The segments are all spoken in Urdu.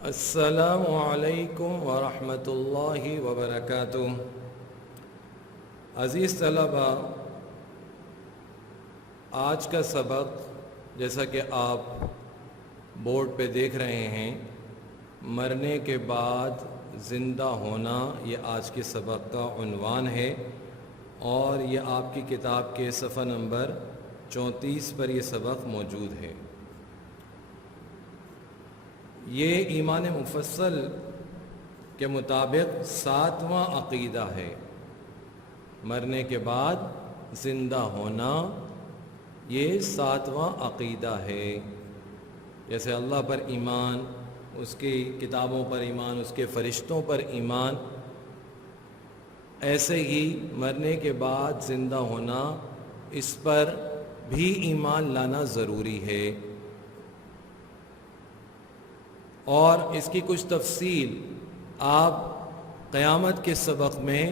السلام علیکم ورحمۃ اللہ وبرکاتہ۔ عزیز طلبہ، آج کا سبق جیسا کہ آپ بورڈ پہ دیکھ رہے ہیں، مرنے کے بعد زندہ ہونا، یہ آج کے سبق کا عنوان ہے، اور یہ آپ کی کتاب کے صفحہ نمبر 34 پر یہ سبق موجود ہے۔ یہ ایمان مفصل کے مطابق 7واں عقیدہ ہے۔ مرنے کے بعد زندہ ہونا یہ 7واں عقیدہ ہے۔ جیسے اللہ پر ایمان، اس کی کتابوں پر ایمان، اس کے فرشتوں پر ایمان، ایسے ہی مرنے کے بعد زندہ ہونا، اس پر بھی ایمان لانا ضروری ہے۔ اور اس کی کچھ تفصیل آپ قیامت کے سبق میں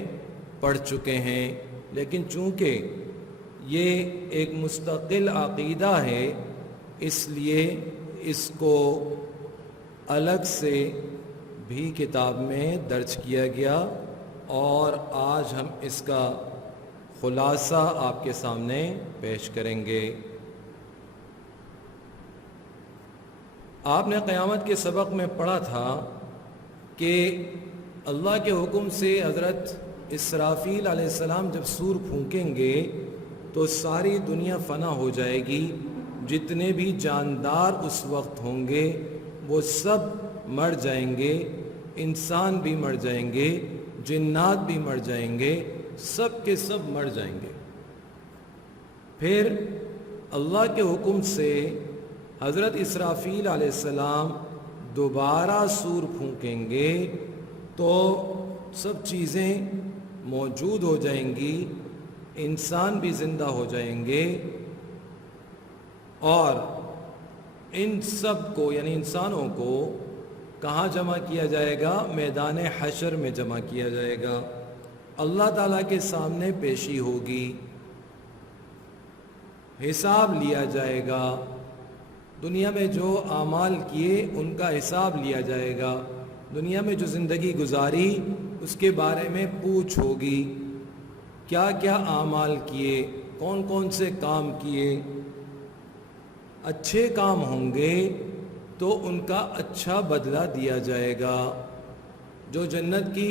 پڑھ چکے ہیں، لیکن چونکہ یہ ایک مستقل عقیدہ ہے، اس لیے اس کو الگ سے بھی کتاب میں درج کیا گیا، اور آج ہم اس کا خلاصہ آپ کے سامنے پیش کریں گے۔ آپ نے قیامت کے سبق میں پڑھا تھا کہ اللہ کے حکم سے حضرت اسرافیل علیہ السلام جب سور پھونکیں گے تو ساری دنیا فنا ہو جائے گی، جتنے بھی جاندار اس وقت ہوں گے وہ سب مر جائیں گے، انسان بھی مر جائیں گے، جنات بھی مر جائیں گے، سب کے سب مر جائیں گے۔ پھر اللہ کے حکم سے حضرت اسرافیل علیہ السلام دوبارہ سور پھونکیں گے تو سب چیزیں موجود ہو جائیں گی، انسان بھی زندہ ہو جائیں گے، اور ان سب کو یعنی انسانوں کو کہاں جمع کیا جائے گا؟ میدان حشر میں جمع کیا جائے گا۔ اللہ تعالیٰ کے سامنے پیشی ہوگی، حساب لیا جائے گا، دنیا میں جو اعمال کیے ان کا حساب لیا جائے گا، دنیا میں جو زندگی گزاری اس کے بارے میں پوچھ ہوگی، کیا کیا اعمال کیے، کون کون سے کام کیے۔ اچھے کام ہوں گے تو ان کا اچھا بدلہ دیا جائے گا، جو جنت کی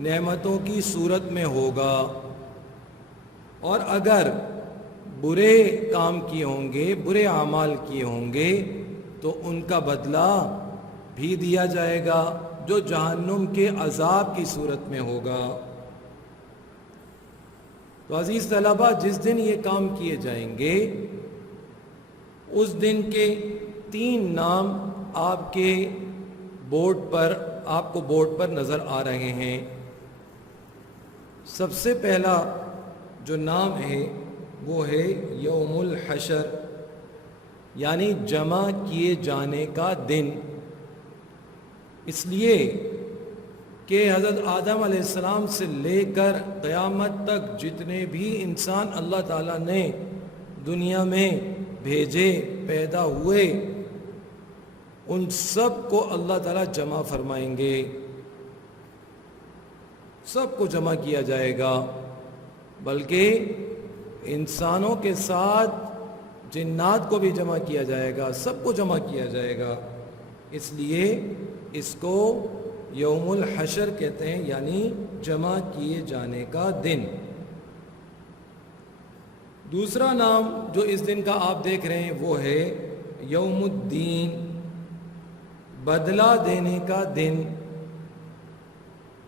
نعمتوں کی صورت میں ہوگا، اور اگر برے کام کیے ہوں گے، برے اعمال کیے ہوں گے تو ان کا بدلہ بھی دیا جائے گا، جو جہنم کے عذاب کی صورت میں ہوگا۔ تو عزیز طلبہ، جس دن یہ کام کیے جائیں گے اس دن کے 3 نام آپ کے بورڈ پر، آپ کو بورڈ پر نظر آ رہے ہیں۔ سب سے پہلا جو نام ہے وہ ہے یوم الحشر، یعنی جمع کیے جانے کا دن، اس لیے کہ حضرت آدم علیہ السلام سے لے کر قیامت تک جتنے بھی انسان اللہ تعالیٰ نے دنیا میں بھیجے، پیدا ہوئے، ان سب کو اللہ تعالیٰ جمع فرمائیں گے، سب کو جمع کیا جائے گا، بلکہ انسانوں کے ساتھ جنات کو بھی جمع کیا جائے گا، سب کو جمع کیا جائے گا، اس لیے اس کو یوم الحشر کہتے ہیں، یعنی جمع کیے جانے کا دن۔ دوسرا نام جو اس دن کا آپ دیکھ رہے ہیں وہ ہے یوم الدین، بدلہ دینے کا دن،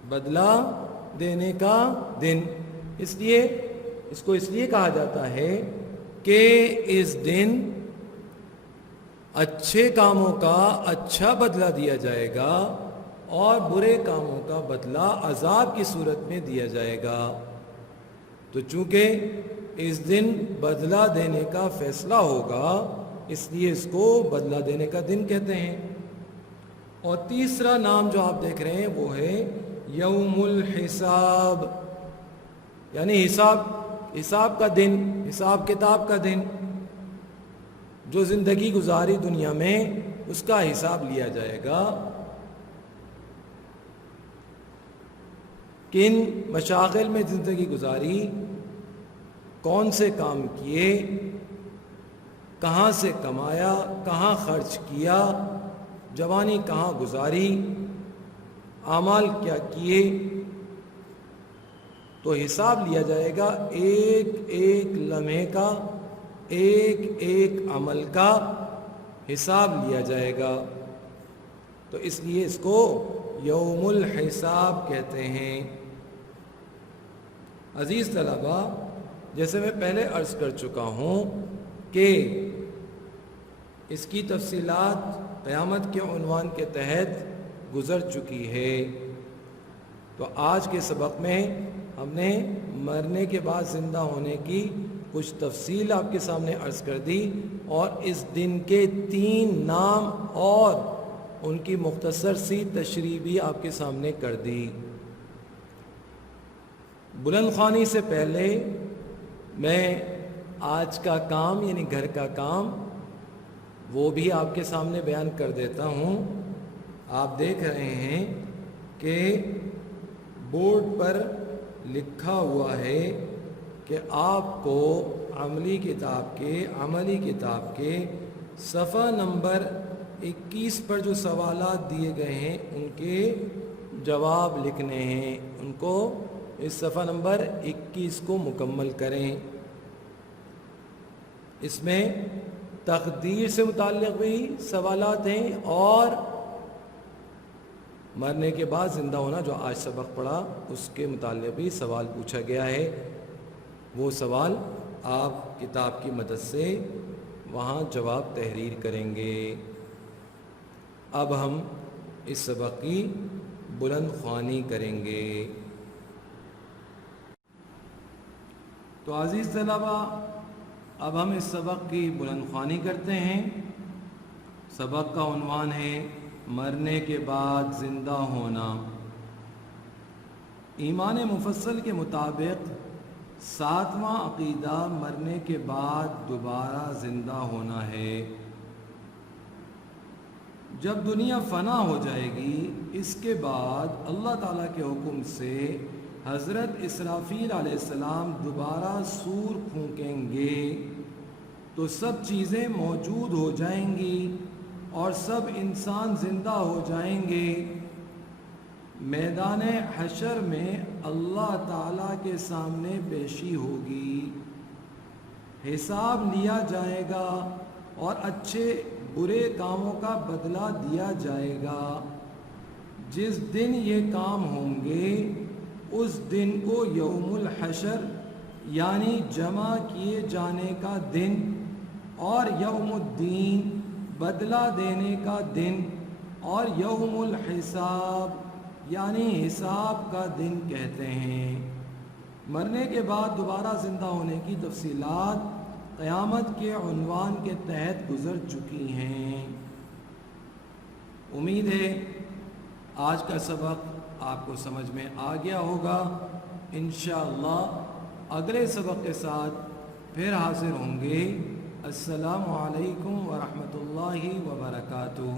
بدلہ دینے کا دن۔ اس کو اس لیے کہا جاتا ہے کہ اس دن اچھے کاموں کا اچھا بدلہ دیا جائے گا اور برے کاموں کا بدلہ عذاب کی صورت میں دیا جائے گا۔ تو چونکہ اس دن بدلہ دینے کا فیصلہ ہوگا، اس لیے اس کو بدلہ دینے کا دن کہتے ہیں۔ اور تیسرا نام جو آپ دیکھ رہے ہیں وہ ہے یوم الحساب، یعنی حساب کا دن، حساب کتاب کا دن، جو زندگی گزاری دنیا میں اس کا حساب لیا جائے گا، کن مشاغل میں زندگی گزاری، کون سے کام کیے، کہاں سے کمایا، کہاں خرچ کیا، جوانی کہاں گزاری، اعمال کیا کیے، تو حساب لیا جائے گا ایک ایک لمحے کا، ایک ایک عمل کا حساب لیا جائے گا۔ تو اس لیے اس کو یوم الحساب کہتے ہیں۔ عزیز طلباء، جیسے میں پہلے عرض کر چکا ہوں کہ اس کی تفصیلات قیامت کے عنوان کے تحت گزر چکی ہے، تو آج کے سبق میں ہم نے مرنے کے بعد زندہ ہونے کی کچھ تفصیل آپ کے سامنے عرض کر دی، اور اس دن کے 3 نام اور ان کی مختصر سی تشریح بھی آپ کے سامنے کر دی۔ بلند خوانی سے پہلے میں آج کا کام یعنی گھر کا کام وہ بھی آپ کے سامنے بیان کر دیتا ہوں۔ آپ دیکھ رہے ہیں کہ بورڈ پر لکھا ہوا ہے کہ آپ کو عملی کتاب کے صفحہ نمبر 21 پر جو سوالات دیے گئے ہیں ان کے جواب لکھنے ہیں۔ ان کو اس صفحہ نمبر 21 کو مکمل کریں۔ اس میں تقدیر سے متعلق بھی سوالات ہیں، اور مرنے کے بعد زندہ ہونا جو آج سبق پڑھا اس کے متعلق بھی سوال پوچھا گیا ہے۔ وہ سوال آپ کتاب کی مدد سے وہاں جواب تحریر کریں گے۔ اب ہم اس سبق کی بلند خوانی کریں گے۔ تو عزیز طلباء، اب ہم اس سبق کی بلند خوانی کرتے ہیں۔ سبق کا عنوان ہے مرنے کے بعد زندہ ہونا۔ ایمان مفصل کے مطابق 7واں عقیدہ مرنے کے بعد دوبارہ زندہ ہونا ہے۔ جب دنیا فنا ہو جائے گی، اس کے بعد اللہ تعالیٰ کے حکم سے حضرت اسرافیل علیہ السلام دوبارہ سور پھونکیں گے تو سب چیزیں موجود ہو جائیں گی اور سب انسان زندہ ہو جائیں گے۔ میدان حشر میں اللہ تعالیٰ کے سامنے پیشی ہوگی، حساب لیا جائے گا اور اچھے برے کاموں کا بدلہ دیا جائے گا۔ جس دن یہ کام ہوں گے اس دن کو یوم الحشر یعنی جمع کیے جانے کا دن اور یوم الدین بدلہ دینے کا دن اور یوم الحساب یعنی حساب کا دن کہتے ہیں۔ مرنے کے بعد دوبارہ زندہ ہونے کی تفصیلات قیامت کے عنوان کے تحت گزر چکی ہیں۔ امید ہے آج کا سبق آپ کو سمجھ میں آ گیا ہوگا۔ انشاءاللہ اگلے سبق کے ساتھ پھر حاضر ہوں گے۔ السلام علیکم ورحمۃ اللہ وبرکاتہ۔